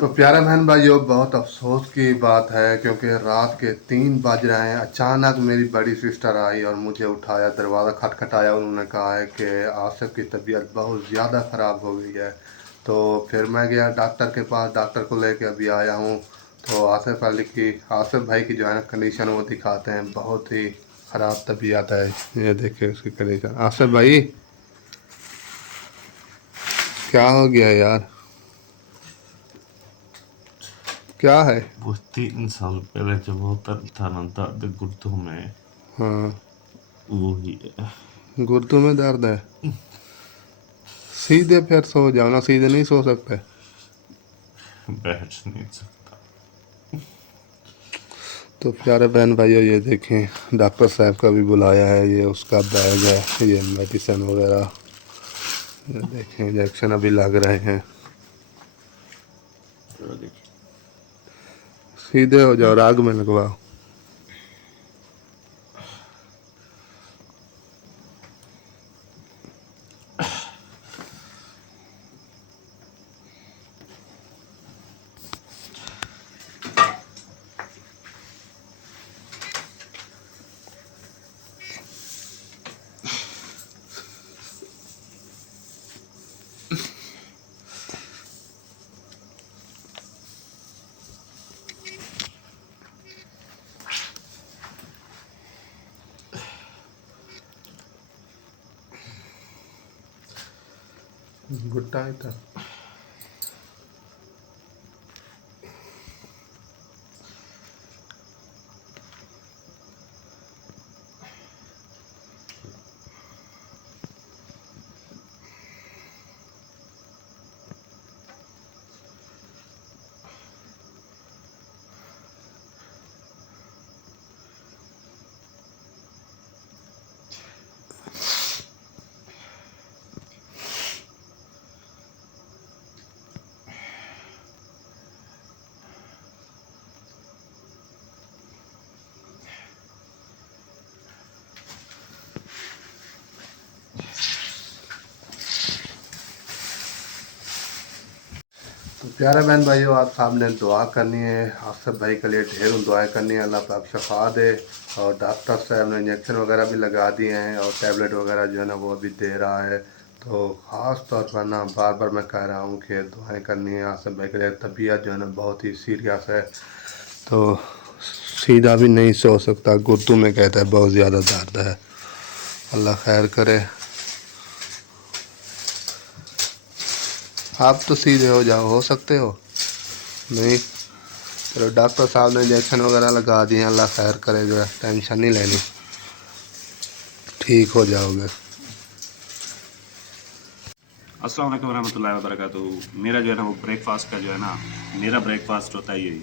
तो प्यारे बहन भाइयों, बहुत अफसोस की बात है क्योंकि रात के 3 बज रहे हैं। अचानक मेरी बड़ी सिस्टर आई और मुझे उठाया, दरवाज़ा खटखटाया। उन्होंने कहा है कि आसिफ की तबीयत बहुत ज़्यादा ख़राब हो गई है। तो फिर मैं गया डॉक्टर के पास, डॉक्टर को लेके अभी आया हूँ। तो आसिफ भाई की जो है ना कंडीशन वो दिखाते हैं, बहुत ही ख़राब तबीयत है। ये देखिए उसकी कंडीशन। आसिफ भाई, क्या हो गया यार? क्या है? वो 3 साल पहले जब होता था ना दर्द गुर्दों में, हाँ, वो ही है। गुर्दों में दर्द है? सीधे फिर सो जाओ ना, सीधे नहीं सो सकते? बैठ नहीं सकता। तो प्यारे बहन भाइयों, ये देखें डॉक्टर साहब का भी बुलाया है। ये उसका बैग है, ये मेडिसिन वगैरह। ये देखें इंजेक्शन अभी लग रहे हैं। सीधे हो जाओ, राग में लगवाओ। गुट्टा है था। तो प्यारे बहन भाइयों, आप सामने दुआ करनी है। आसिफ भाई के लिए ढेरों दुआएं करनी है, अल्लाह पाक शफा दे। और डॉक्टर साहब ने इंजेक्शन वगैरह भी लगा दिए हैं और टैबलेट वगैरह जो है ना वो अभी दे रहा है। तो ख़ास तौर पर ना बार बार मैं कह रहा हूँ कि दुआएं करनी है आसिफ भाई के लिए। तबीयत जो है ना बहुत ही सीरियस है। तो सीधा भी नहीं सो सकता, गुर्दों में कहता है बहुत ज़्यादा दर्द है। अल्लाह खैर करे। आप तो सीधे हो जाओ, हो सकते हो? नहीं? चलो डॉक्टर साहब ने इंजेक्शन वगैरह लगा दिए हैं, अल्लाह खैर करेगा, टेंशन नहीं लेनी, ठीक हो जाओगे। अस्सलाम वालेकुम रहमतुल्लाहि व बरकातुहू। मेरा जो है ना वो ब्रेकफास्ट का जो है ना, मेरा ब्रेकफास्ट होता है यही।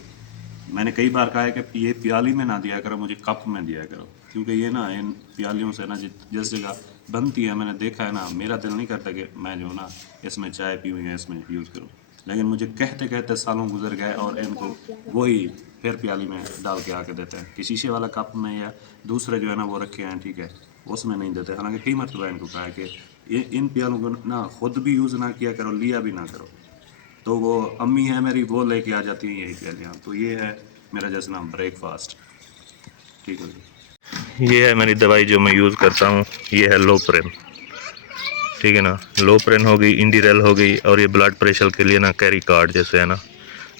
मैंने कई बार कहा है कि ये प्याली में ना दिया करो, मुझे कप में दिया करो, क्योंकि ये ना इन प्यालियों से ना जिस जगह बनती है, मैंने देखा है ना, मेरा दिल नहीं करता कि मैं जो ना इसमें चाय पीऊँ या इसमें यूज़ करूँ। लेकिन मुझे कहते कहते सालों गुजर गए और इनको वही फिर प्याली में डाल के आके देते हैं कि शीशे वाला कप में या दूसरे जो है ना वो रखे हैं, ठीक है, उसमें नहीं देते। हालांकि कई मरतबा इनको कहा है कि इन प्यालों को ना खुद भी यूज़ ना किया करो, लिया भी ना करो। तो वो अम्मी है मेरी, वो लेके आ जाती हैं यही प्यालियाँ। तो ये है मेरा जैसे ना ब्रेकफास्ट। ठीक है जी। ये है मेरी दवाई जो मैं यूज़ करता हूँ, ये है लोप्रेन। ठीक है ना, लोप्रेन हो गई, इंडीरेल हो गई, और ये ब्लड प्रेशर के लिए ना कैरी कार्ड जैसे है ना,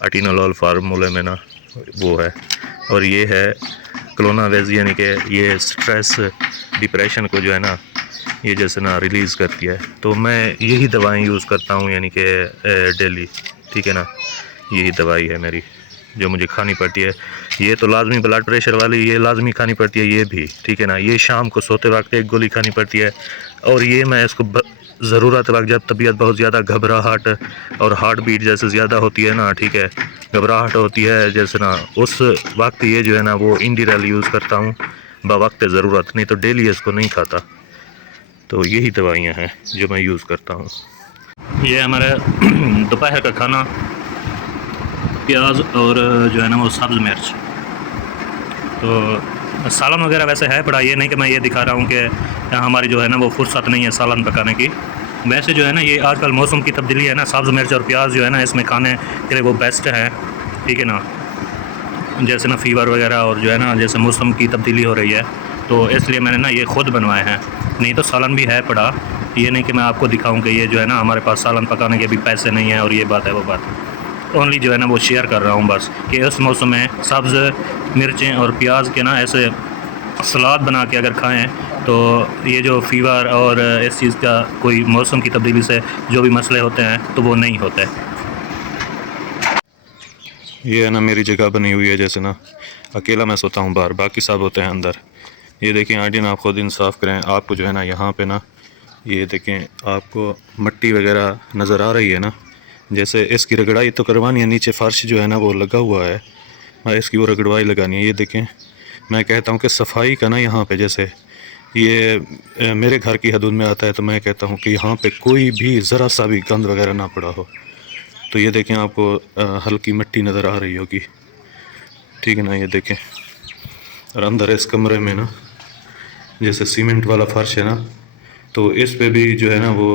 अटीनोलोल फार्मूले में ना वो है। और ये है क्लोनावेज, यानी कि ये स्ट्रेस डिप्रेशन को जो है ना ये जैसे ना रिलीज़ करती है। तो मैं यही दवाएं यूज़ करता हूँ, यानी कि डेली। ठीक है ना, यही दवाई है मेरी जो मुझे खानी पड़ती है। ये तो लाजमी ब्लड प्रेशर वाली, ये लाजमी खानी पड़ती है ये भी। ठीक है ना, ये शाम को सोते वक्त एक गोली खानी पड़ती है। और ये मैं इसको ज़रूरत वक्त, जब तबीयत बहुत ज़्यादा घबराहट और हार्ट बीट जैसे ज़्यादा होती है ना, ठीक है, घबराहट होती है जैसे ना, उस वक्त ये जो है ना वो इंडीरेल यूज़ करता हूँ बवक्त ज़रूरत, नहीं तो डेली इसको नहीं खाता। तो यही दवाइयाँ हैं जो मैं यूज़ करता हूँ। ये हमारा दोपहर का खाना, प्याज और जो है ना वो सब्ज़ मिर्च। तो सालन वगैरह वैसे है पड़ा, ये नहीं कि मैं ये दिखा रहा हूँ कि हमारी जो है ना वो फुर्सत नहीं है सालन पकाने की। वैसे जो है ना ये आजकल मौसम की तब्दीली है ना, सब्ज़ मिर्च और प्याज जो है ना इसमें खाने के लिए वो बेस्ट है, ठीक है ना। जैसे ना फ़ीवर वगैरह और जो है ना जैसे मौसम की तब्दीली हो रही है, तो इसलिए मैंने ना ये ख़ुद बनवाए हैं। नहीं तो सालन भी है पड़ा, ये नहीं कि मैं आपको दिखाऊं कि ये जो है ना हमारे पास सालन पकाने के भी पैसे नहीं हैं और ये बात है वो बात। ओनली जो है ना वो शेयर कर रहा हूँ बस कि इस मौसम में सब्ज़ मिर्चें और प्याज के ना ऐसे सलाद बना के अगर खाएं तो ये जो फ़ीवर और इस चीज़ का कोई मौसम की तब्दीली से जो भी मसले होते हैं तो वो नहीं होते। ये है ना मेरी जगह बनी हुई है, जैसे ना अकेला मैं सोता हूँ बाहर, बाकी सब होते हैं अंदर। ये देखें आंटी ना, आप खुद इंसाफ करें, आपको जो है ना यहाँ पे ना ये देखें आपको मट्टी वगैरह नज़र आ रही है ना, जैसे इसकी रगड़ाई तो करवानी है, नीचे फर्श जो है ना वो लगा हुआ है, इसकी वो रगड़वाई लगानी है। ये देखें मैं कहता हूँ कि सफाई का ना यहाँ पे जैसे ये मेरे घर की हदूद में आता है, तो मैं कहता हूँ कि यहाँ पे कोई भी ज़रा सा भी गंद वगैरह ना पड़ा हो। तो ये देखें आपको हल्की मिट्टी नज़र आ रही होगी, ठीक है ना। ये देखें और अंदर इस कमरे में ना जैसे सीमेंट वाला फर्श है ना, तो इस पे भी जो है ना वो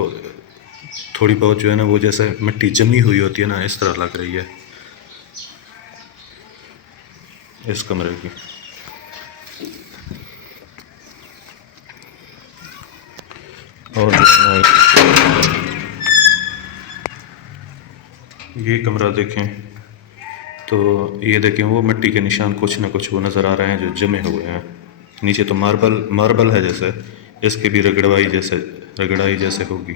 थोड़ी बहुत जो है ना वो जैसे मिट्टी जमी हुई होती है ना, इस तरह लग रही है इस कमरे की। और ये कमरा देखें तो ये देखें वो मिट्टी के निशान कुछ ना कुछ वो नज़र आ रहे हैं जो जमे हुए हैं। नीचे तो मार्बल है, जैसे इसकी भी रगड़ाई जैसे होगी,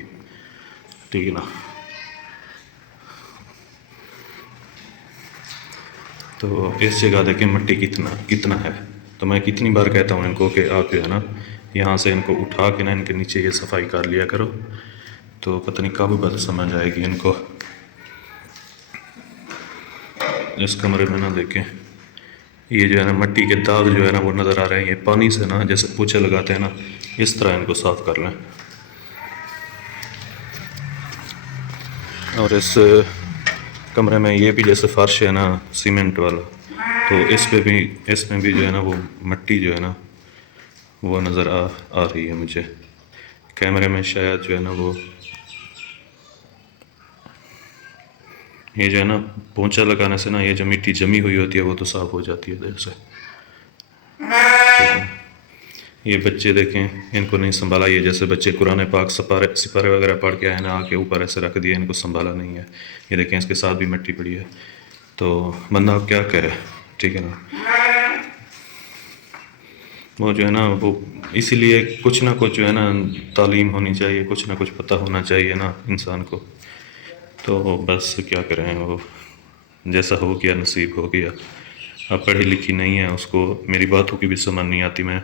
ठीक है ना। तो इस जगह देखें मिट्टी कितना है। तो मैं कितनी बार कहता हूँ इनको कि आप जो है ना यहाँ से इनको उठा के ना इनके नीचे ये सफाई कर लिया करो, तो पता नहीं कब बात समझ आएगी इनको। इस कमरे में ना देखें ये जो है ना मिट्टी के दाग जो है ना वो नज़र आ रहे हैं, ये पानी से ना जैसे पोछे लगाते हैं ना, इस तरह इनको साफ़ कर लें। और इस कमरे में ये भी जैसे फर्श है ना सीमेंट वाला, तो इसमें भी जो है ना वो मिट्टी जो है ना वो नज़र आ रही है मुझे। कैमरे में शायद जो है ना वो ये जो है ना पोंछा लगाने से ना ये जो मिट्टी जमी हुई होती है वो तो साफ़ हो जाती है जैसे। ये बच्चे देखें इनको नहीं संभाला, ये जैसे बच्चे कुरान पाक सिपारे वगैरह पढ़ के आए ना, आके ऊपर ऐसे रख दिया, इनको संभाला नहीं है। ये देखें इसके साथ भी मिट्टी पड़ी है, तो बंदा अब क्या करे, ठीक है ना। वो जो है ना वो इसीलिए कुछ ना कुछ जो है ना तालीम होनी चाहिए, कुछ ना कुछ पता होना चाहिए ना इंसान को। तो बस क्या करें, वो जैसा हो गया नसीब हो गया। अब पढ़ी लिखी नहीं है, उसको मेरी बातों की भी समझ नहीं आती। मैं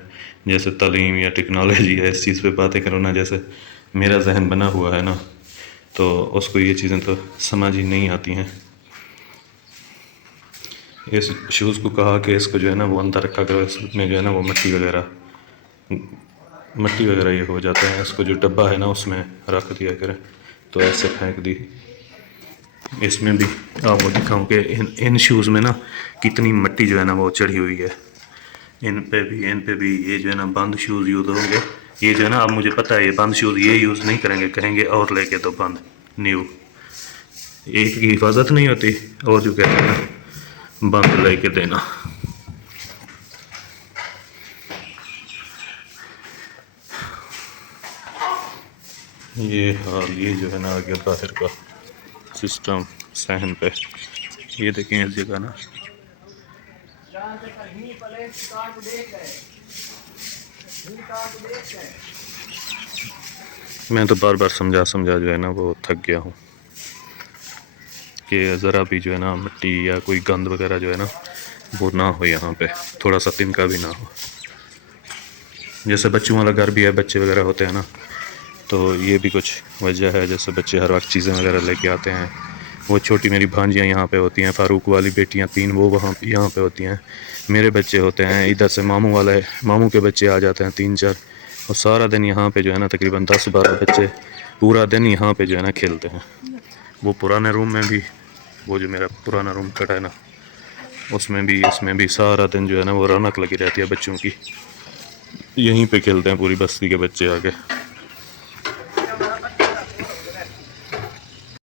जैसे तालीम या टेक्नोलॉजी या इस चीज़ पे बातें करूँ ना, जैसे मेरा जहन बना हुआ है ना, तो उसको ये चीज़ें तो समझ ही नहीं आती हैं। इस शूज़ को कहा कि इसको जो है ना वो अंदर रखा करो, इसमें जो है ना वो मट्टी वगैरह ये हो जाता है, इसको जो डब्बा है ना उसमें रख दिया करें। तो ऐसे फेंक दी। इसमें भी आपको दिखाऊं कि इन शूज़ में ना कितनी मिट्टी जो है ना वो चढ़ी हुई है। इन पे भी ये जो है ना बंद शूज़ यूज़ होंगे। ये जो है ना अब मुझे पता है ये बंद शूज़ ये यूज़ नहीं करेंगे, कहेंगे और लेके तो बंद न्यू। एक की हिफाजत नहीं होती और जो कहते हैं ना बंद लेके देना। ये हाल ये जो है ना आगे बाहर का सिस्टम सहन पे, ये देखें इस जगह ना मैं तो बार बार समझा जो है ना वो थक गया हूँ कि ज़रा भी जो है ना मिट्टी या कोई गंद वगैरह जो है ना वो ना हो, यहाँ पे थोड़ा सा तिनका भी ना हो। जैसे बच्चों वाला घर भी है, बच्चे वगैरह होते हैं ना, तो ये भी कुछ वजह है। जैसे बच्चे हर वक्त चीज़ें वगैरह लेके आते हैं। वो छोटी मेरी भांजियाँ यहाँ पे होती हैं, फ़ारूक वाली बेटियाँ 3 वो यहाँ पे होती हैं। मेरे बच्चे होते हैं, इधर से मामू के बच्चे आ जाते हैं 3-4, और सारा दिन यहाँ पे जो है ना तकरीबन 10-12 बच्चे पूरा दिन यहाँ पे जो है ना खेलते हैं। वो पुराने रूम में भी, वो जो मेरा पुराना रूम कटा है ना उसमें भी इसमें भी सारा दिन जो है ना वो रौनक लगी रहती है बच्चों की। यहीं पे खेलते हैं पूरी बस्ती के बच्चे आके।